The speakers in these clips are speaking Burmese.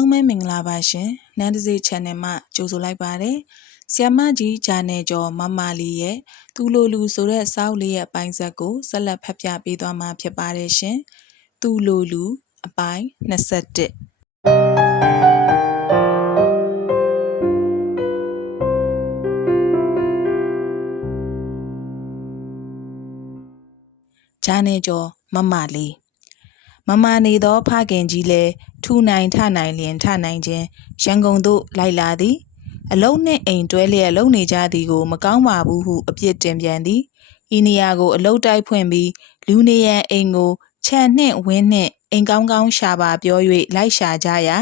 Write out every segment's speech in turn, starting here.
လုံးပဲမင်္ဂလာပါရှင်နန်းတစေ channel မှာကြိုဆိုလိုက်ပါတယ်ဆီယမကြီးဂျာနယ်ကျော်မမလေးရဲ့သူလိုလူဆိုတဲ့စောက်လေးရဲ့အပိုင်းဆက်ကိုဆက်လက်ဖတ်ပြပေးသွားမှာဖြစ်ပါတယ်ရှင်သူလိုလူအပိုင်း21ဂျာနယ်ကျော်မမလေး မမာနေသောဖခင်ကြီးလည်းထူနိုင်ထနိုင်လျင်ထနိုင်ခြင်းရန်ကုန်သို့လိုက်လာသည်အလုံးနှင့်အိမ်တွဲလျက်လုံနေကြသည်ကိုမကောင်းပါဘူးဟုအပြစ်တင်ပြန်သည်ဤနေရာကိုအလုတ်တိုက်ဖွင့်ပြီးလူနေရန်အိမ်ကိုခြံနှင့်ဝင်းနှင့်အိမ်ကောင်းကောင်းရှာပါပြော၍လိုက်ရှာကြရာ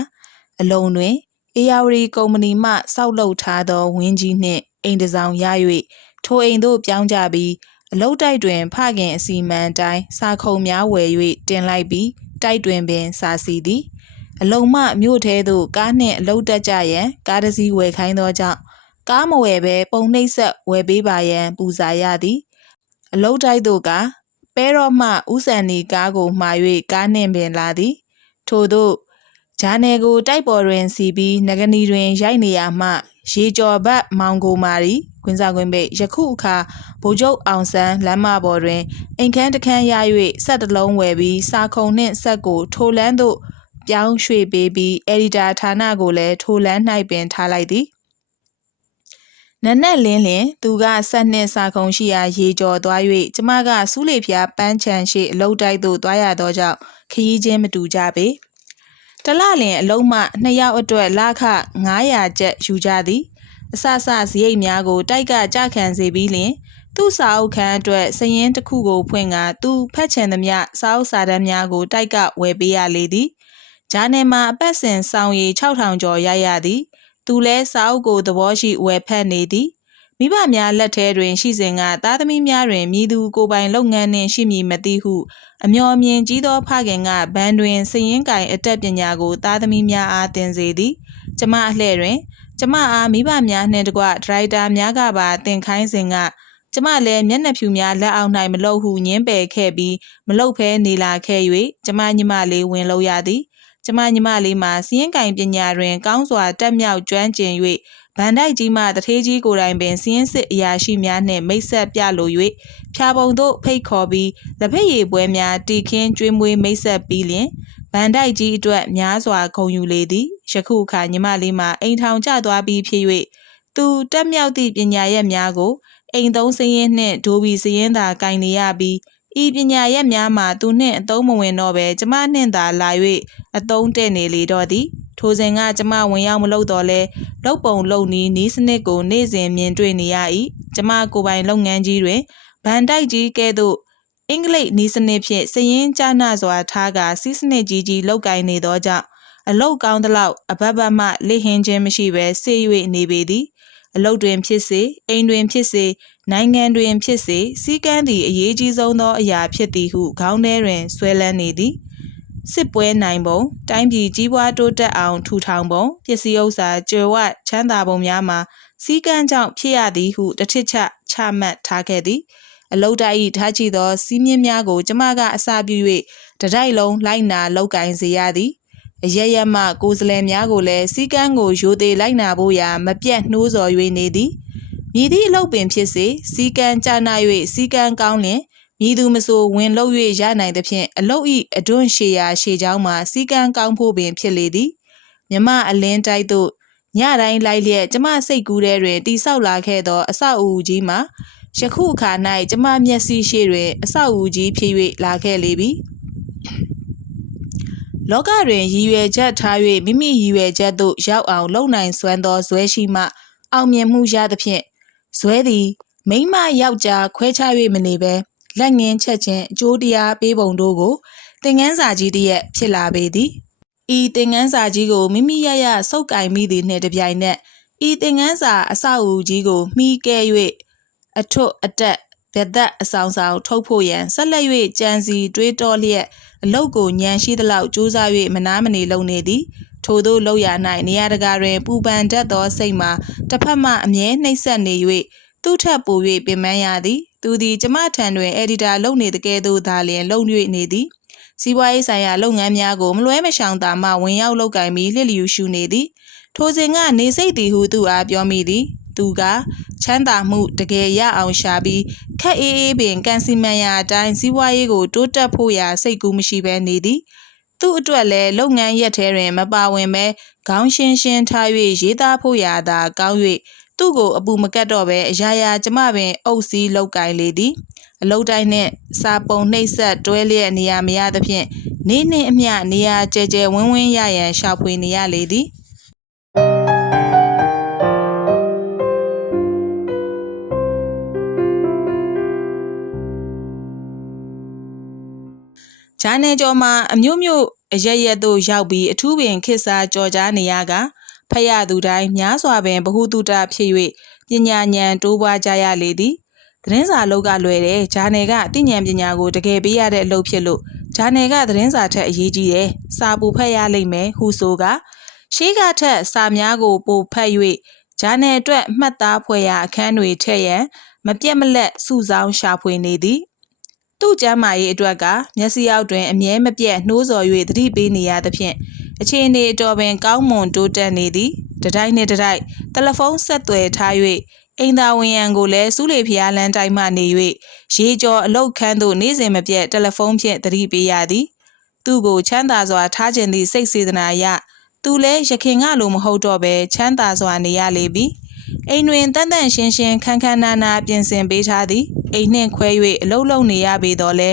အလုံးတွင်အေယာဝတီကုမ္ပဏီမှစောက်လုပ်ထားသောဝင်းကြီးနှင့်အိမ်တစ်ဆောင်ရ၍ထိုအိမ်သို့ပြောင်းကြပြီး အလုတ်တိုက်တွင် ဖခင်အစီမံတိုင်းစာခုံများဝယ်၍တင်လိုက်ပြီးတိုက်တွင်ပင်စာစီသည်အလုံမမြို့ထဲသို့ကားနှင့်အလုတ်တက်ကြရန်ကားတစ်စီးဝယ်ခိုင်းသောကြောင့်ကားမဝယ်ဘဲပုံနှိပ်ဆက်ဝယ်ပေးပါရန်ပူစာရသည်အလုတ်တိုက်သို့ကပဲတော့မှဥဆန်နီကားကိုမှာ၍ကားနှင့်ပင်လာသည် ထို့သောဂျာနယ်ကိုတိုက်ပေါ်တွင်စီပြီးငကနီတွင်ရိုက်နေရမှ ရေကျော်ဘတ်မောင်ကိုမာရီခွင်းစားခွင်းပိတ်ယခုအခါဗိုလ်ချုပ်အောင်ဆန်းလမ်းမပေါ်တွင်အိမ်ခန်းတစ်ခန်းရ၍ဆက်တစ်လုံးဝယ်ပြီးစာခုံနှင့်ဆက်ကိုထိုလန်းသို့ပြောင်းရွှေ့ပေးပြီးအက်ဒီတာဌာနကိုလည်းထိုလန်း၌ပင်ထားလိုက်သည်နက်နက်လင်းလင်သူကဆက်နှင့်စာခုံရှိရာရေကျော်သွား၍ကျမကစူးလေဖျားပန်းချန်ရှိအလုတ်တိုက်သို့သွားရသောကြောင့်ခရီးချင်းမတူကြပေ တလလင်အလုံးမှနှစ်ယောက်အတွက်လခ900ကျပ်ယူကြသည်အဆဆစရိတ်များကို တိုက်ကကြခံစေပြီးလျှင်သူ့စာအုပ်ခန်းအတွက်စရင်တစ်ခုကိုဖွင့်ကသူဖတ်ချင်သမျှစာအုပ်စာတမ်းများကို တိုက်ကဝယ်ပေးရလေသည်ဂျာနယ်မှာအပတ်စဉ်စောင်ရည်6000ကျော်ရရသည် သူလဲစာအုပ်ကိုသဘောရှိဝယ်ဖတ်နေသည် မိဘများလက်ထဲတွင် ရှိစဉ်ကသားသမီးများတွင်မြည်သူကိုပိုင်လုပ်ငန်းနှင့်ရှိမည်မသိဟု အမျော်မြင်ကြီးသောဖခင်ကဘန်တွင်စည်ရင်ကင်အတက်ပညာကိုသားသမီးများအားသင်စေသည်ကျမအလှဲ့တွင် ကျမအားမိဘများနှင့်တကွဒရိုက်တာများကပါသင်ခိုင်းစဉ်ကကျမလည်းမျက်နှာဖြူများလက်အောက်၌မလုပ်ဟုညင်းပယ်ခဲ့ပြီးမလုပ်ဖဲနေလာခဲ့၍ကျမညီမလေးဝင်လို့ရသည်ကျမညီမလေးမှာစီးရင်ကင်ပညာတွင်ကောင်းစွာတက်မြောက်ကျွမ်းကျင်၍ ဗန်တိုက်ကြီးမှတထေးကြီးကိုယ်တိုင်ပင်စီးရင်စစ်အရာရှိများနှင့်မိတ်ဆက်ပြလို၍ဖြာပုံသို့ဖိတ်ခေါ်ပြီးလက်ဖက်ရည်ပွဲများတီခင်းကျွေးမွေးမိတ်ဆက်ပြီးလျင်ဗန်တိုက်ကြီးအတွက်များစွာဂုဏ်ယူလေသည်ယခုအခါညီမလေးမှာအိမ်ထောင်ကျသွားပြီးဖြစ်၍သူတက်မြောက်သည့်ပညာရက်များကိုအိမ်သုံးစည်ရင်နှင့်ဒိုဘီစည်ရင်သာကင်နေရပြီး ဤပညာရက်များမှာသူနှင့်အသုံးမဝင်တော့ဘဲကျမနှင့်သာလာ၍အသုံးတဲ့နေလေတော့သည်ထိုစဉ်ကကျမဝင်ရောက်မလုပ်တော့လဲလုတ်ပုံလုံနီးနီးစနစ်ကိုနေ့စဉ်မြင်တွေ့နေရ၏ကျမကိုပိုင်လုပ်ငန်းကြီးတွင်ဗန်တိုက်ကြီးကဲ့သို့အင်္ဂလိပ်နီးစနစ်ဖြင့်စရင်ကျနာစွာထားကစီးစနစ်ကြီးကြီးလောက်ကင်နေသောကြောင့်အလုတ်ကောင်းသလောက်အဘဘမှလိဟင်းခြင်းမရှိဘဲဆေး၍နေပေသည်အလုတ်တွင်ဖြစ်စေအိမ်တွင်ဖြစ်စေ နိုင်ငံတွင်ဖြစ်စေစီးကမ်းသည့်အရေးကြီးဆုံးသောအရာဖြစ်သည်ဟုခေါင်းထဲတွင်ဆွဲလန်းနေသည်စစ်ပွဲနိုင်ပုံတိုင်းပြည်ကြီးပွားတိုးတက်အောင်ထူထောင်ပုံပစ္စည်းဥစ္စာကျွယ်ဝချမ်းသာပုံများမှာစီးကမ်းကြောင့်ဖြစ်ရသည်ဟုတထစ်ချချမှတ်ထားခဲ့သည်အလုတ်တိုက်၏ထားချီသောစီးမြင့်များကိုကျမကအစာပြု၍တတိုက်လုံးလိုက်နာလောက်ကင်စေရသည်အရရမှကိုယ်စလဲများကိုလည်းစီကန်းကိုရိုသေလိုက်နာဖို့ရာမပြတ်နှိုးဆော်၍နေသည် မြည်သည့်အလုပ်ပင်ဖြစ်စေစီကန်းကြနာ၍စီကန်းကောင်းလျင်မြည်သူမဆိုဝင်လို့၍ရနိုင်သဖြင့်အလုတ်ဤအတွန့်ရှေရာရှေချောင်းမှာစီကန်းကောင်းဖို့ပင်ဖြစ်လေသည်မြမအလင်းတိုက်သို့ညတိုင်းလိုက်လျက်ကျမစိတ်ကူးထဲတွင်တိဆောက်လာခဲ့သောအဆောက်အဦကြီးမှာယခုအခါ၌ကျမမျက်စိရှိတွင်အဆောက်အဦကြီးဖြစ်၍လာခဲ့လေပြီလောကတွင်ရည်ရွယ်ချက်ထား၍မိမိရည်ရွယ်ချက်သို့ရောက်အောင် လုပ်နိုင်စွမ်းသောဇွဲရှိမှ အောင်မြင်မှုရသဖြင့် ဇွဲသည်မိမယောက်ျားခွဲခြား၍မနေဘဲလက်ငင်းချက်ချင်းအကျိုးတရားပေးပုံတို့ကိုသင်ငန်းစာကြီးတရက်ဖြစ်လာပေသည်ဤသင်ငန်းစာကြီးကိုမိမိရရစုပ်ကင်မိသည်နှင့်တပြိုင်နက်ဤသင်ငန်းစာအဆောက်အဦကြီးကိုမှီကဲ၍အထွတ်အတက်ဗသက်အဆောင်ဆောင်ထုတ်ဖို့ရန်ဆက်လက်၍ကြံစီတွေးတောလျက် အလုတ်ကိုညံရှိသလောက်ကြိုးစား၍မနာမနေလုံနေသည်ထို့သောလောက်ရ၌နေရာတကာတွင်ပူပန်တတ်သောစိတ်မှာတစ်ဖက်မှအမြဲနှိပ်စက်နေ၍သူ့ထက်ပို၍ပင်ပန်းရသည်သူသည်ကျမထံတွင်အက်ဒီတာလုပ်နေတကယ်သို့သာလျှင်လုံ၍နေသည်စီးပွားရေးဆိုင်ရာလုပ်ငန်းများကိုမလွဲမရှောင်သာမှဝင်ရောက်လုပ်ကင်ပြီးလှစ်လျူရှုနေသည်ထိုစဉ်ကနေစိတ်သည်ဟုသူအားပြောမိသည် သူက ချမ်းသာမှုတကယ်ရအောင်ရှာပြီးခက်အေးအေးပင်ကန်စီမန်ရာအတိုင်း စီးပွားရေးကို တိုးတက်ဖို့ရာ စိတ်ကူးမရှိဘဲနေသည် သူ့အတွက်လည်း လုပ်ငန်းရက်ထဲတွင် မပါဝင်ပဲခေါင်းရှင်းရှင်းထား၍ရေးသားဖို့ရာသာကောင်း၍သူ့ကို အပူမကတ်တော့ပဲအရာရာ ကျမပင် အုပ်စည်းလောက်ကင်လေသည် အလုတ်တိုင်းနှင့် စာပုံနှိပ်ဆက်တွဲလျက်နေရမရသဖြင့် နေနှင့်အမျှ နေရာကျဲကျဲဝင်းဝင်းရရန် ရှာဖွေနေရလေသည် ဂျာနယ်ကျော်မှာအမျိုးမျိုးအရက်ရက်တို့ရောက်ပြီးအထူးပင်ခစ်စာကြော်ကြားနေရကဖတ်ရသူတိုင်းများစွာပင်ဘ ഹു တုတဖြစ်၍ပညာဉာဏ်တိုးပွားကြရလေသည်သတင်းစာလောက်ကလွယ်တယ်ဂျာနယ်ကအသိဉာဏ်ပညာကိုတကယ်ပေးရတဲ့အလုပ်ဖြစ်လို့ဂျာနယ်ကသတင်းစာထက်အရေးကြီးတယ်စာပူဖတ်ရလိမ့်မယ်ဟုဆိုကရှေးကထက်စာများကိုပိုဖတ်၍ဂျာနယ်အတွက်မှတ်သားဖွဲ့ရာအခန်းတွေထည့်ရန်မပြတ်မလက်စုဆောင်းရှာဖွေနေသည် သူ့ကျမ်းမာရေးအတွက်ကမျက်စိအောက်တွင်အမြဲမပြတ်နှိုးဆော်၍သတိပေးနေရသဖြင့်အခြေအနေအတော်ပင်ကောင်းမွန်တိုးတက်နေသည်တတိုက်နှင့်တတိုက်တယ်လီဖုန်းဆက်သွယ်ထား၍အိမ်သာဝင်ရန်ကိုလည်းစူးလေဖျားလန်းတိုင်းမှနေ၍ရေကျော်အလုတ်ခန်းသို့နေ့စဉ်မပြတ်တယ်လီဖုန်းဖြင့်သတိပေးရသည်သူ့ကိုချမ်းသာစွာထားခြင်းသည့်စိတ်စေတနာအရသူလည်းရခင်ကလိုမဟုတ်တော့ဘဲချမ်းသာစွာနေရလေပြီ အိမ်တွင်တန်တန်ရှင်းရှင်းခန်းခန်းနာနာပြင်ဆင်ပေးထားသည်အိမ်နှင့်ခွဲ၍အလုံးလုံးနေရပေတော့လဲ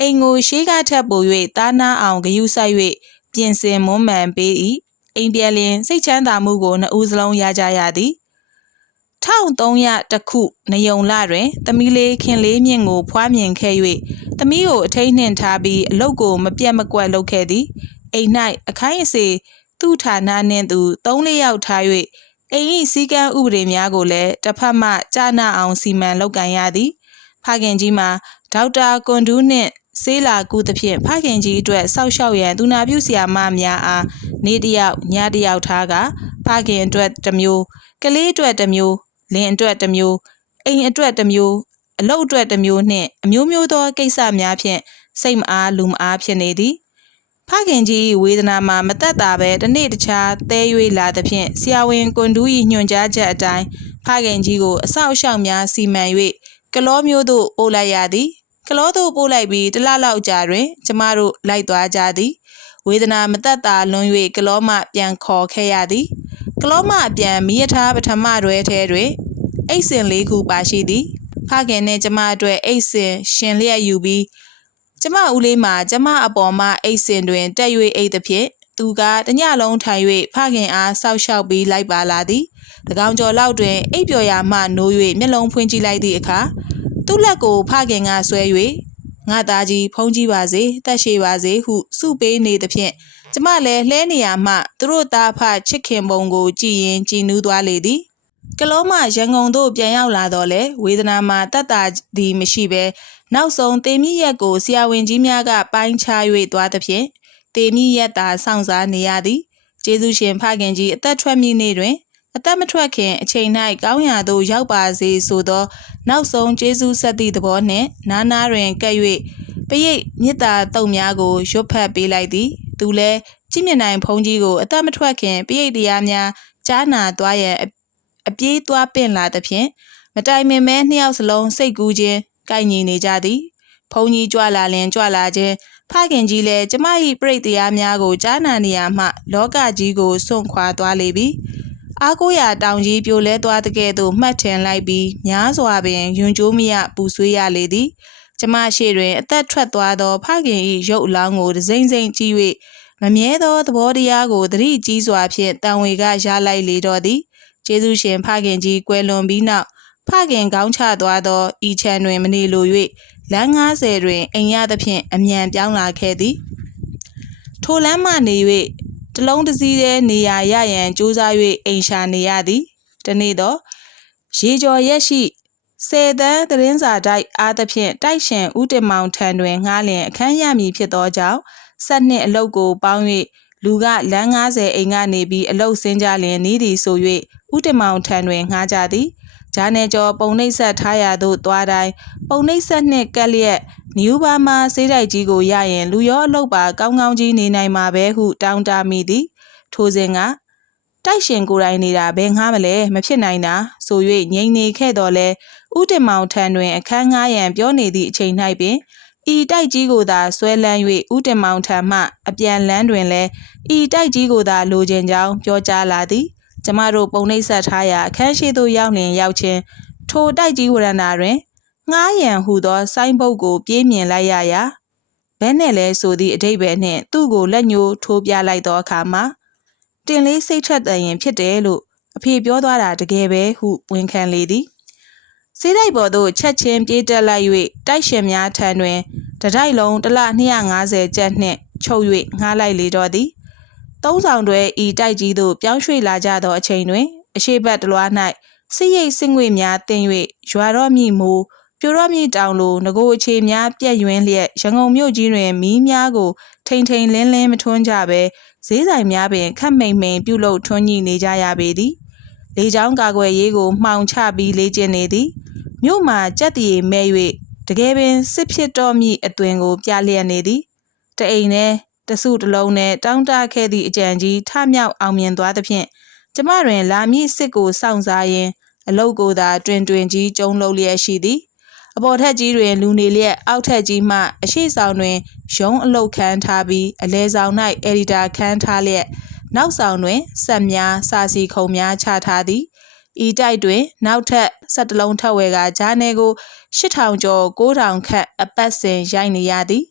အိမ်ကိုရှေးကထပ်ပို၍တားနာအောင်ဂယုစိုက်၍ပြင်ဆင်မွမ်းမံပေး၏အိမ်ပြန်လျင်စိတ်ချမ်းသာမှုကိုနှစ်ဦးစလုံးရကြရသည်1300တခုနယုံလတွင်သမီးလေးခင်လေးမြင့်ကိုဖွားမြင်ခဲ့၍သမီးကိုအထိန်နှင့်ထားပြီးအလုတ်ကိုမပြတ်မကွက်လုပ်ခဲ့သည်အိမ်၌အခိုင်းအစေသူ့ဌာနနှင့်သူ3-4ယောက်ထား၍ အိမ်၏စည်းကမ်းဥပဒေများကိုလည်းတစ်ဖက်မှကြားနာအောင်စီမံလုပ်ကင်ရသည်ဖခင်ကြီးမှာဒေါက်တာကွန်ဒူးနှင့်ဆေးလာကူသဖြင့်ဖခင်ကြီးအတွက်စောက်ရှောက်ရန်သူနာပြုဆရာမများအားနေ့တစ်ယောက်ညတစ်ယောက်ထားကဖခင်အတွက်တစ်မျိုးကလေးအတွက်တစ်မျိုးလင်အတွက်တစ်မျိုးအိမ်အတွက်တစ်မျိုးအလုပ်အတွက်တစ်မျိုးနှင့်အမျိုးမျိုးသောကိစ္စများဖြင့်စိတ်မအားလူမအားဖြစ်နေသည် ဖခင်ကြီး၏ဝေဒနာမှာမသက်သာပဲတစ်နေ့တခြားသဲ၍လာသဖြင့်ဆရာဝန်ကွန်ဒူး၏ညွှန်ကြားချက်အတိုင်းဖခင်ကြီးကိုအဆောက်အအုံများစီမံ၍ကလောမျိုးသို့ပို့လိုက်ရသည်ကလောသို့ပို့လိုက်ပြီးတစ်လလောက်ကြာတွင် ကျမတို့လိုက်သွားကြသည်ဝေဒနာမသက်သာလွန်၍ကလောမှပြန်ခေါ်ခဲ့ရသည်ကလောမှပြန်မိရထားပထမတွဲထဲတွင်အိတ်စင်လေးခုပါရှိသည်ဖခင်နှင့်ကျမအတွက်အိတ်စင်ရှင်လျက်ယူပြီး ကျမဦးလေးမှာကျမအပေါ်မှအိတ်စင်တွင်တက်၍အိတ်သဖြင့်သူကတညလုံးထိုင်၍ဖခင်အားစောက်ရှောက်ပြီးလိုက်ပါလာသည်။၎င်းကျော်လောက်တွင်အိပ်ပျော်ရာမှနိုး၍မျက်လုံးဖွင့်ကြည့်လိုက်သည့်အခါသူ့လက်ကိုဖခင်ကဆွဲ၍ငါသားကြီးဖုံးကြည့်ပါစေတက်ရှိပါစေဟုစုပေးနေသဖြင့်ကျမလည်းလှဲနေရမှသူတို့သားဖချစ်ခင်ပုံကိုကြည်ရင်ကြည်နူးသွားလေသည်ကလောမှရန်ကုန်သို့ပြန်ရောက်လာတော့လေဝေဒနာမှာတက်တာသည်မရှိဘဲ နောက်ဆုံးတေမြင့်ရက်ကိုဆရာဝန်ကြီးများကပိုင်းခြား၍သွားသဖြင့်တေမြင့်ရက်သာစောင့်စားနေရသည်ကျေးဇူးရှင်ဖခင်ကြီးအသက်ထွက်မည်နေ့တွင်အသက်မထွက်ခင်အချိန်၌ကောင်းရာသို့ရောက်ပါစေဆိုသော နောက်ဆုံးကျေးဇူးဆက်သည့်သဘောနှင့်နားနာတွင်ကပ်၍ပရိတ်မြစ်တာတုံများကိုရွတ်ဖတ်ပေးလိုက်သည်သူလည်းကြည်မြနိုင်ဖုံးကြီးကိုအသက်မထွက်ခင်ပရိတ်တရားများကြားနာသွားရန်အပြေးသွားပင့်လာသဖြင့်မတိုင်မင်မဲနှစ်ယောက်စလုံးစိတ်ကူးခြင်း ကိုက်ညီနေကြသည်ဖုံကြီးကြွလာလင်ကြွလာခြင်းဖခင်ကြီးလည်းကျမ၏ပြိတ္တရားများကိုကြားနာနေရမှ လောကကြီးကိုစွန့်ခွာသွားလေပြီအားကိုးရာတောင်ကြီးပြိုလဲသွားတဲ့ကဲ့သို့မှတ်ထင်လိုက်ပြီးများစွာပင်ယွန်ကျိုးမရပူဆွေးရလေသည်ကျမရှိတွင် အသက်ထွက်သွားသော ဖခင်၏ရုပ်အလောင်းကိုဒစိမ့်စိမ့်ကြည့်၍မမြဲသောသဘောတရားကိုသတိကြီးစွာဖြင့်တန်ဝေကရလိုက်လေတော့သည်ကျေးဇူးရှင်ဖခင်ကြီးကွယ်လွန်ပြီးနောက် ဖခင်ကောင်းချသွားသောဤချမ်းတွင်မနေလို၍လမ်း90တွင်အိမ်ရသဖြင့်အမြန်ပြောင်းလာခဲ့သည်ထိုလမ်းမှနေ၍တလုံးတစည်းတဲ့နေရာရရန်ကြိုးစား၍အိမ်ရှာနေရသည်တနေ့တော့ရေကျော်ရက်ရှိစေတန်းသတင်းစာတိုက်အားသဖြင့်တိုက်ရှင်ဦးတင်မောင်ထံတွင်ငှားလျင်အခန်းရမည်ဖြစ်သောကြောင့်ဆက်နှင့်အလုတ်ကိုပေါင်း၍လူကလမ်း90အိမ်ကနေပြီးအလုတ်ဆင်းကြလျင်နီးသည်ဆို၍ဦးတင်မောင်ထံတွင်ငှားကြသည် ဂျာနယ်ကျော်ပုံနှိပ်ဆက်ထားရာသို့သွားတိုင်းပုံနှိပ်ဆက်နှင့်ကက်လျက်နယူးဘာမှာစေးတိုက်ကြီးကိုရရင်လူရောအလုပ်ပါကောင်းကောင်းကြီးနေနိုင်မှာပဲဟုတောင်းတမိသည်ထိုစဉ်ကတိုက်ရှင်ကိုယ်တိုင်နေတာဘယ်ငှားမလဲမဖြစ်နိုင်တာဆို၍ငြိမ်နေခဲ့တော်လဲဥတင်မောင်ထံတွင် အခန်းငှားရန်ပြောနေသည့်အချိန်၌ပင်ဤတိုက်ကြီးကိုသာဆွဲလန်း၍ဥတင်မောင်ထံမှအပြန်လန်းတွင်လဲဤတိုက်ကြီးကိုသာလိုချင်ကြောင်းပြောကြားလာသည် ကျမတို့ပုံနှိပ်ဆက်ထားရာအခန်းရှိသို့ရောက်လျင်ရောက်ချင်းထိုတိုက်ကြီးဝရဏတွင်ငှားရန်ဟူသောဆိုင်းဘုတ်ကိုပြေးမြင်လိုက်ရရာဘဲနဲ့လဲဆိုသည့်အတိတ်ပဲနှင့်သူ့ကိုလက်ညှိုးထိုးပြလိုက်သောအခါမှာတင်လေးစိတ်ထက်တန်ရင်ဖြစ်တယ်လို့အဖေပြောသွားတာတကယ်ပဲဟုဝန်ခံလေသည်စေးတိုက်ပေါ်သို့ချက်ချင်းပြေးတက်လိုက်၍တိုက်ရှင်များထံတွင်တတိုက်လုံးတစ်လ250ကျပ်နှင့်ချုပ်၍ငှားလိုက်လေတော့သည် သုံးဆောင်တွဲဤတိုက်ကြီးသို့ပြောင်းရွှေ့လာကြသောအချိန်တွင်အရှိတ်ဘက်တလွား၌စစ်ရိတ်စစ်ငွေများတင်၍ရွာတော့မြည်မိုးပြိုတော့မြည်တောင်လိုငကိုအခြေများပြက်ယွင်းလျက်ရန်ကုန်မြို့ကြီးတွင်မီးများကိုထိန်ထိန်လင်းလင်းမထွန်းကြဘဲဈေးဆိုင်များပင်ခက်မိန်မိန်ပြုတ်လုထွန်းညိနေကြရပေသည်လေချောင်းကာကွယ်ရေးကိုမှောင်ချပြီးလေ့ကျင့်နေသည်မြို့မှာကြက်တည်မဲ၍တကယ်ပင်စစ်ဖြစ်တော်မူအသွင်ကို ပြလျက်နေသည်တအိမ်နဲ့ တစုတစ်လုံးနဲ့တောင်းတခဲ့သည့်အကြံကြီးထမြောက်အောင်မြင်သွားသဖြင့်ကျမတွင်လာမည့်စစ်ကိုစောင့်စားရင်းအလုတ်ကိုသာတွင်တွင်ကြီးကျုံလုံးလျက်ရှိသည်အပေါ်ထက်ကြီးတွင်လူနေလျက်အောက်ထက်ကြီးမှအရှိဆောင်တွင်ရုံးအလုတ်ခန်းထားပြီးအလဲဆောင်၌အက်ဒီတာခန်းထားလျက်နောက်ဆောင်တွင်ဆက်များစာစီခုံများချထားသည်ဤတိုက်တွင် နောက်ထပ်ဆက်တလုံးထပ်ဝဲကဂျာနယ်ကို8000ကျော်9000ခန့်အပတ်စဉ်ရိုက်နေရသည်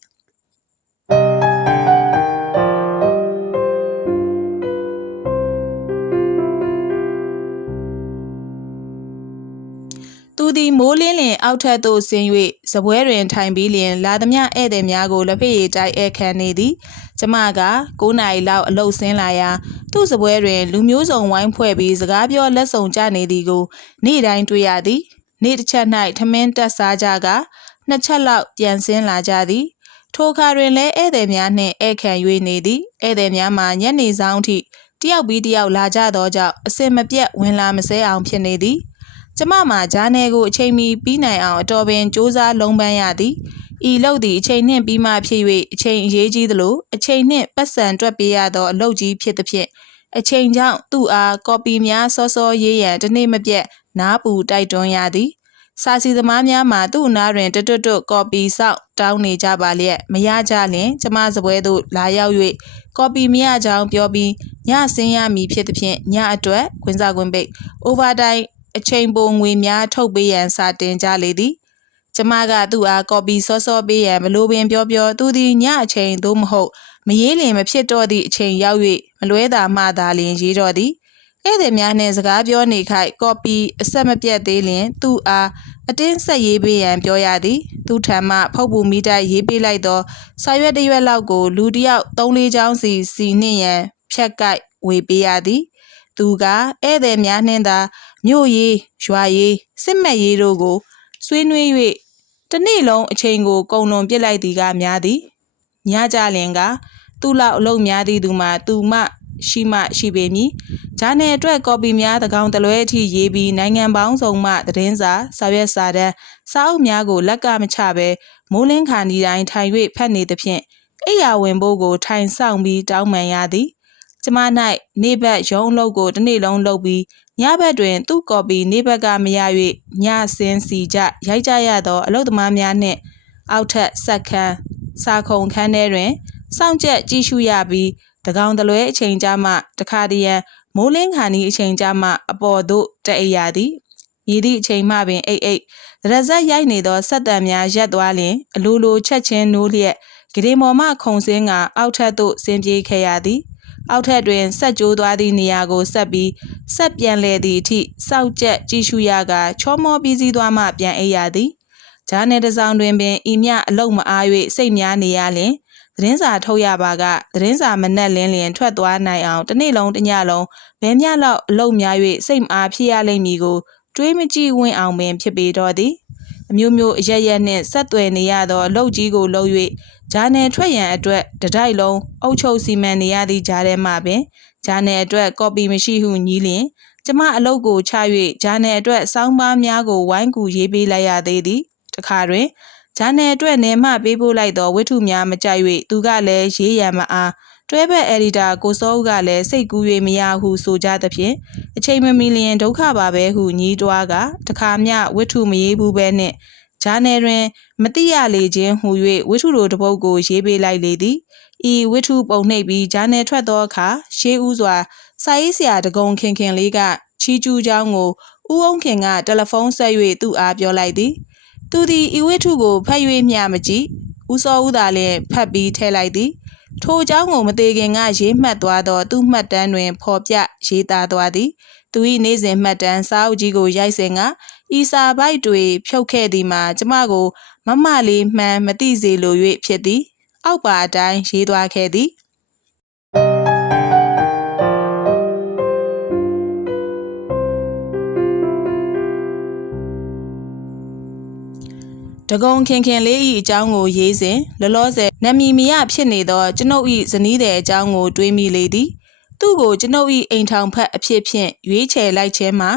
သူသည်မိုးလင်းလင်အောက်ထက်သို့ဆင်း၍စပွဲတွင်ထိုင်ပြီးလျင် လာသမျှဧည့်သည်များကိုလက်ဖက်ရည်တိုက်ဧခံနေသည်ကျမက9နာရီလောက်အလုတ်ဆင်းလာရာသူ့စပွဲတွင် လူမျိုးစုံဝိုင်းဖွဲ့ပြီးစကားပြောလက်ဆောင်ကြနေသည်ကို နေ့တိုင်းတွေ့ရသည် နေ့တစ်ချက်၌ထမင်းတက်စားကြကနှစ်ချက်လောက်ပြန်ဆင်းလာကြသည်ထိုအခါတွင်လည်းဧည့်သည်များနှင့်ဧခံ၍နေသည်ဧည့်သည်များမှာညနေဆောင်ထိတယောက်ပြီးတယောက်လာကြသောကြောင့်အစင်မပြတ်ဝင်လာမစဲအောင်ဖြစ်နေသည် ကျမမှာဂျာနယ်ကိုအချိန်မီပြီးနိုင်အောင်အတော်ပင်စူးစမ်းလုံးပန်းရသည်ဤလုပ်သည်အချိန်နှင့်ပြီးမှဖြစ်၍အချိန်အရေးကြီးသလိုအချိန်နှင့်ပတ်စံတွက်ပေးရသောအလုပ်ကြီးဖြစ်သဖြင့်အချိန်ကြောင့်သူ့အားကော်ပီများစောစောရေးရန်တနေ့မပြတ်နားပူတိုက်တွန်းရသည်စာစီသမားများမှာသူ့နားတွင်တွတ်တွတ်ကော်ပီဆောက်တောင်းနေကြပါလျက်မရကြလျင်ကျမစပွဲသို့လာရောက်၍ကော်ပီမရကြောင်းပြောပြီးညဆင်းရမည်ဖြစ်သဖြင့်ညအတွက်ခွင်းစားခွင်းပိတ် overtime အချိန်ပိုငွေများထုတ်ပေးရန်စာတင်ကြလေသည်ကျမကသူ့အားကော်ပီစောစောပေးရန်ဘလို့ပင်ပြောပြောသူသည်ညအချိန်သို့မဟုတ်မရေးလင်မဖြစ်တော့သည့်အချိန်ရောက်၍မလွဲတာမှသာလျင်ရေးတော့သည်ဧည့်သည်များနှင့်စကားပြောနေခိုက်ကော်ပီအဆက်မပြတ်သေးလျင်သူ့အားအတင်းဆက်ရေးပေးရန်ပြောရသည်သူထံမှဖုတ်ပူမိတိုက်ရေးပေးလိုက်သောစာရွက်တစ်ရွက်လောက်ကိုလူတစ်ယောက်၃-၄ချောင်းစီစီနှင့်ရန်ဖြတ်ကိုက်ဝေပေးရသည်သူကဧည့်သည်များနှင့်သာ မြို့ရေးရွာရေးစစ်မှတ်ရေးတို့ကို ဆွေးနွေး၍တနေ့လုံးအချိန်ကိုကုံလွန်ပစ်လိုက်သည်ကများသည်ညကြလင်က သူ့လောက်အလုပ်များသည့်သူမှာသူမှရှိမှရှိပေမည်။ဂျာနယ်အတွက်ကော်ပီများတကောင်တလွဲအထိရေးပြီးနိုင်ငံပေါင်းစုံမှသတင်းစာစာရွက်စာတမ်းစာအုပ်များကိုလက်ကမချဘဲမိုးလင်းခါနီတိုင်းထိုင်၍ဖတ်နေသဖြင့်အိယာဝင်ဖို့ကိုထိုင်ဆောင်ပြီးတောင်းပန်ရသည်။ကျမ၌နေဘက်ရုံးအလုပ်ကိုတစ်နေ့လုံးလုပ်ပြီး ညဘက်တွင် သူ့ကော်ပီနေဘက်ကမရ၍ညစင်းစီကြရိုက်ကြရသော အလုသမားများနှင့် အောက်ထက်ဆက်ခန်းစာခုံခန်းထဲတွင် စောင့်ကြက်ကြည့်ရှုရပြီးတကောင်တလွဲအချိန်ကြမှ တခါတရံမိုးလင်းခါနီးအချိန်ကြမှ အပေါ်သို့တအိပ်ရသည်ရည်သည့်အချိန်မှပင်အိတ်အိတ်ရဇက်ရိုက်နေသောဆက်တံများရက်သွားလျင်အလိုလိုချက်ချင်းနိုးလျက်ဂရေမော်မှခုံစင်းကအောက်ထက်သို့ဆင်းပြေးခဲ့ရသည် အောက်ထက်တွင်ဆက်ကြိုးသွားသည့်နေရာကိုဆက်ပြီးဆက်ပြန်လေသည့်အထိစောက်ကျက်ကြည့်ရှုရကချောမောပြီးစည်းသွားမှပြန်အိပ်ရသည်ဂျာနယ်တစ်စောင်တွင်ပင်ဤမြအလုတ်မအား၍စိတ်များနေရလျင်သတင်းစာထုတ်ရပါကသတင်းစာမနှက်လင်းလျင်ထွက်သွားနိုင်အောင်တစ်နေ့လုံးတစ်ညလုံးဘဲမြလောက်အလုတ်များ၍စိတ်မအားဖြစ်ရလိမ့်မည်ကိုတွေးမကြည့်ဝင့်အောင်ပင်ဖြစ်ပေတော့သည် အမျိုးမျိုးအရရက်နှင့်ဆက်သွယ်နေရသောအလုတ်ကြီးကိုလှုပ်၍ဂျာနယ်ထွက်ရန်အတွက်တတိုက်လုံးအုပ်ချုပ်စီမံနေရသည့်ဂျာထဲမှပင်ဂျာနယ်အတွက်ကော်ပီမရှိဟုညီးလျင်ကျမအလုတ်ကိုချ၍ဂျာနယ်အတွက်စောင်းပါးများကိုဝိုင်းကူရေးပေးလိုက်ရသေးသည်တခါတွင်ဂျာနယ်အတွက်နေမှပေးပို့လိုက်သောဝတ္ထုများမကြိုက်၍သူကလည်းရေးရန်မအား တွဲဘက်အယ်ဒီတာကိုစောဦးကလည်းစိတ်ကူး၍မရဟုဆိုကြသဖြင့်အချိန်မမီလျင်ဒုက္ခပါပဲဟုညီးတွားကတခါမျှဝတ္ထုမရေးဘူးပဲနှင့်ဂျာနယ်တွင်မတိရလေခြင်းဟူ၍ဝတ္ထုတို့တစ်ပုဒ်ကိုရေးပေးလိုက်လေသည်ဤဝတ္ထုပုံနှိပ်ပြီးဂျာနယ်ထွက်သောအခါရှေးဦးစွာစာရေးဆရာတကုံခင်ခင်လေးကချီကျူးကြောင်းကိုဦးအောင်ခင်ကတယ်လီဖုန်းဆက်၍သူ့အားပြောလိုက်သည်သူသည်ဤဝတ္ထုကိုဖတ်၍မျှမကြည့်ဦးစောဦးသာလျှင်ဖတ်ပြီးထည့်လိုက်သည် ထိုအကြောင်းကိုမသေးခင်ကရေးမှတ်သွားသောသူ့မှတ်တမ်းတွင်ဖော်ပြရေးသားသွားသည်သူ၏နေ့စဉ်မှတ်တမ်းစာအုပ်ကြီးကိုရိုက်စဉ်ကဤစာပိုက်တွေဖြုတ်ခဲ့သည်မှာကျမကိုမမလေးမှန်မသိစေလို၍ဖြစ်သည်အောက်ပါအတိုင်းရေးသွားခဲ့သည် ကုံခင်ခင်လေး၏အကြောင်းကိုရေးစဉ်လောလောဆယ်နမီမီယဖြစ်နေသောကျွန်ုပ်၏ဇနီးတဲ့အကြောင်းကိုတွေးမိလေသည်သူ့ကိုကျွန်ုပ်၏အိမ်ထောင်ဖက်အဖြစ်ဖြင့်ရွေးချယ်လိုက်ခြင်းမှာ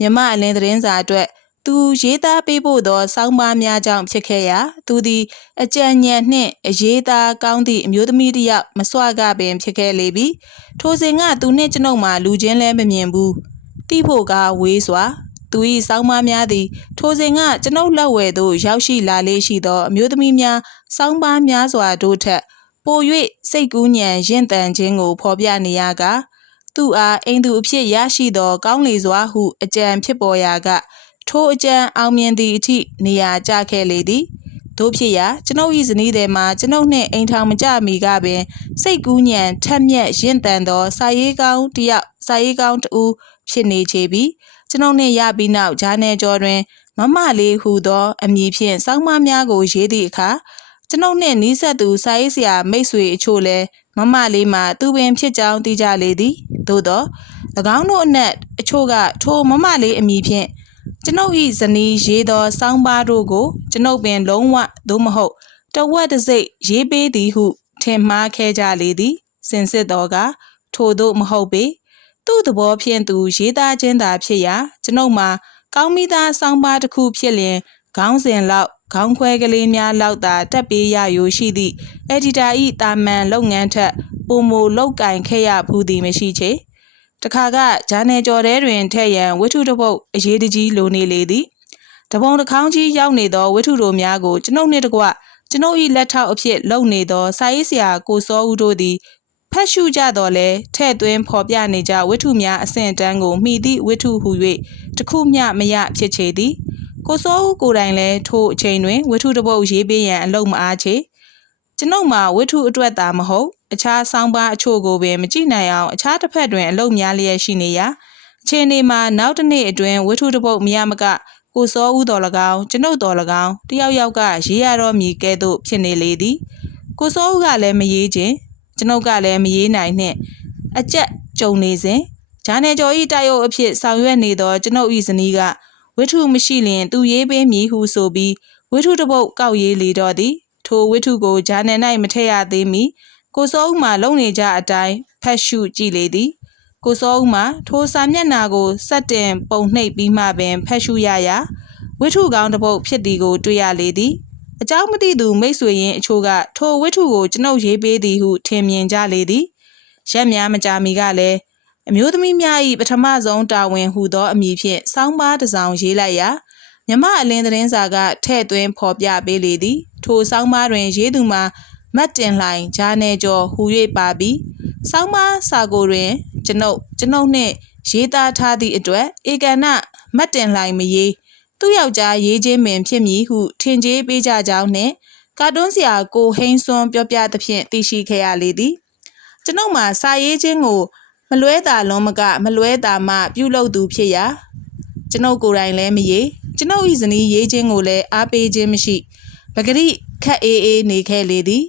မြမအလင်းသတင်းစာအတွက်သူရေးသားပေးဖို့သောစောင်းပါးများကြောင့်ဖြစ်ခဲ့ရာသူသည်အကြံဉာဏ်နှင့်အရေးသားကောင်းသည့်အမျိုးသမီးတစ်ယောက်မစွကပင်ဖြစ်ခဲ့လေပြီထိုစဉ်ကသူနှင့်ကျွန်ုပ်မှလူချင်းလည်းမမြင်ဘူးတိဖို့ကဝေးစွာ သူ၏စောင်းပါးများသည် ထိုစဉ်ကကျွန်ုပ်လက်ဝဲသို့ရောက်ရှိလာလေးရှိသောအမျိုးသမီးများစောင်းပါးများစွာတို့ထက် ပို၍စိတ်ကူးညံရင့်တန်ခြင်းကိုဖော်ပြနေရကသူအားအိမ်သူအဖြစ်ရရှိသော ကောင်းလေစွာဟုအကြံဖြစ်ပေါ်ရာက ထိုအကြံအောင်မြင်သည့်အထိနေရာကျခဲ့လေသည်တို့ဖြစ်ရာကျွန်ုပ်၏ဇနီးသည်မှာကျွန်ုပ်နှင့်အိမ်ထောင်မကြမီကပင် စိတ်ကူးညံထက်မြက်ရင့်တန်သောစာရေးကောင်းတစ်ယောက်စာရေးကောင်းတူဖြစ်နေချေပြီး ကျွန်ုပ်နှင့်ရပြီးနောက်ဂျာနယ်ကျော်တွင် မမလေးဟူသောအမည်ဖြင့်စောင်းမများကိုရေးသည့်အခါကျွန်ုပ်နှင့်နီးစပ်သူစာရေးဆရာမိတ်ဆွေအချို့လည်းမမလေးမှာသူပင်ဖြစ်ကြောင်းသိကြလေသည်သို့သော၎င်းတို့အနက်အချို့ကထိုမမလေးအမည်ဖြင့်ကျွန်ုပ်၏ဇနီးရေးသောစောင်းပါးတို့ကို ကျွန်ုပ်ပင်လုံးဝသို့မဟုတ်တဝက်တစ်စိတ်ရေးပေးသည်ဟုထင်မှားခဲ့ကြလေသည် စင်စစ်တော်ကထို့သို့မဟုတ်ပေ သူ့သဘောဖြင့်သူရေးသားခြင်းသာဖြစ်ရာကျွန်ုပ်မှာကောင်းမိသားစောင်းပါးတစ်ခုဖြစ်လျင်ခေါင်းစဉ်လောက်ခေါင်းခွဲကလေးများလောက်သာတက်ပေးရယူရှိသည့်အက်ဒီတာ၏တာမန်လုပ်ငန်းထက်ပုံမလောက်ကင်ခဲ့ရဘူးသည်မရှိချေတခါကဂျာနယ်ကျော်ထဲတွင်ထည့်ရန်ဝတ္ထုတစ်ပုဒ်အရေးတကြီးလိုနေလေသည်တပုံတစ်ခေါင်းကြီးရောက်နေသောဝတ္ထုတို့များကိုကျွန်ုပ်နှင့်တကွကျွန်ုပ်၏လက်ထောက်အဖြစ်လုပ်နေသောစာရေးဆရာကိုစောဦးတို့သည် ဖတ်ရှုကြတော့လဲထဲ့သွင်းဖော်ပြနေကြဝတ္ထုများအဆင့်တန်းကိုမိသည့်ဝတ္ထုဟု၍တခုမျှမရဖြစ်ချေသည်ကိုစောဦးကိုယ်တိုင်လည်းထိုအချိန်တွင်ဝတ္ထုတစ်ပုဒ်ရေးပေးရန်အလုံးမအားချေကျွန်ုပ်မှာဝတ္ထုအတွက်သာမဟုတ်အခြားဆောင်းပါးအချို့ကိုပင်မကြည့်နိုင်အောင်အခြားတစ်ဖက်တွင်အလုံးများလျက်ရှိနေရာအချိန်ဒီမှာနောက်တစ်နေ့အတွင်းဝတ္ထုတစ်ပုဒ်မရမကကိုစောဦးတော်၎င်းကျွန်ုပ်တော်၎င်းတယောက်ယောက်ကရေးရတော့မည်ကဲ့သို့ဖြစ်နေလေသည်ကိုစောဦးကလည်းမရေးခြင်း ကျွန်ုပ်ကလည်းမရေးနိုင်နှင့်အကျက်ကြုံနေစဉ်ဂျာနယ်ကျော်ဤတိုက်ရုပ်အဖြစ်ဆောင်ရွက်နေသောကျွန်ုပ်ဤဇနီးကဝိထုမရှိလျင်သူရေးပေးမည်ဟုဆိုပြီးဝိထုတစ်ပုတ်ကောက်ရေးလေတော့သည်ထိုဝိထုကိုဂျာနယ်၌မထည့်ရသေးမီကိုစောဦးမှလုံနေကြအတိုင်းဖတ်ရှုကြည့်လေသည်ကိုစောဦးမှထိုစာမျက်နှာကိုစက်တင်ပုံနှိပ်ပြီးမှပင်ဖတ်ရှုရရာဝိထုကောင်းတစ်ပုတ်ဖြစ်သည်ကိုတွေ့ရလေသည် အကြောင်းမသိသူမိတ်ဆွေရင်အချို့ကထိုဝိထုကိုကျွန်ုပ်ရေးပေးသည်ဟုထင်မြင်ကြလေသည်ရက်များမကြာမီကလည်းအမျိုးသမီးများ၏ပထမဆုံးတာဝန်ဟူသောအမည်ဖြင့်စောင်းပါးတစ်စောင်ရေးလိုက်ရာမြမအလင်းသတင်းစာကထဲ့သွင်းဖော်ပြပေးလေသည်ထိုစောင်းပါးတွင်ရေးသူမှာမတ်တင်လှိုင်ဂျာနယ်ကျော်ဟူ၍ပါပြီးစောင်းပါးစာကိုတွင် ကျွန်ုပ်ကျွန်ုပ်နှင့်ရေးသားထားသည့်အတွက်ဧကဏမတ်တင်လှိုင်မရေး သူ့ယောက်ျားရေးခြင်းပင်ဖြစ်မည်ဟုထင်ကြေးပေးကြကြောင်းနှင့်ကာတွန်းဆရာကိုဟိန်းစွန်းပြောပြသဖြင့်သိရှိခဲ့ရလေသည်ကျွန်ုပ်မှာစာရေးခြင်းကို မလွဲတာလုံးမက မလွဲတာမှ ပြုလုပ်သူဖြစ်ရာကျွန်ုပ်ကိုယ်တိုင်လည်းမရေးကျွန်ုပ်၏ဇနီးရေးခြင်းကိုလည်းအားပေးခြင်းမရှိပဂရိခက်အေးအေးနေခဲ့လေသည်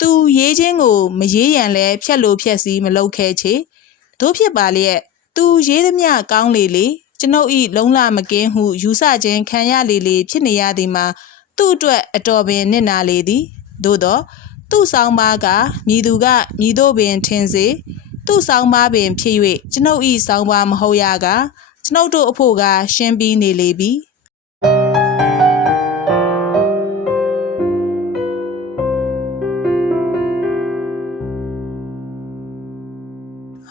သူရေးခြင်းကို မရေးရန်လဲဖြက်လို့ဖြက်စီးမလုပ်ခဲ့ချေတို့ဖြစ်ပါလျက်သူရေးသမျှကောင်းလေလေ ကျွန်ုပ်ဤလုံးလမကင်းဟုယူဆခြင်းခံရလေလေဖြစ်နေရသည်မှာသူ့အတွက်အတော်ပင်နစ်နာလေသည်သို့တော့သူ့ဆောင်ပါကမြည်သူကမြည်တို့ပင်ထင်စေသူ့ဆောင်ပါပင်ဖြစ်၍ကျွန်ုပ်ဤဆောင်ပါမဟုတ်ရကကျွန်ုပ်တို့အဖို့ကရှင်းပြီးနေလေပြီ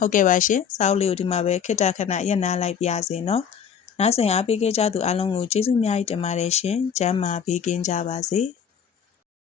ဟုတ်ကဲ့ပါရှင်စာအုပ်လေးကိုဒီမှာပဲခိတ္တခဏရက်နာလိုက်ပါစေနော်နောက်ဆက်အားပေးခဲ့ကြသူအားလုံးကိုကျေးဇူးအများကြီးတင်ပါတယ်ရှင်ကျမ်းမာပေးကင်းကြပါစေ။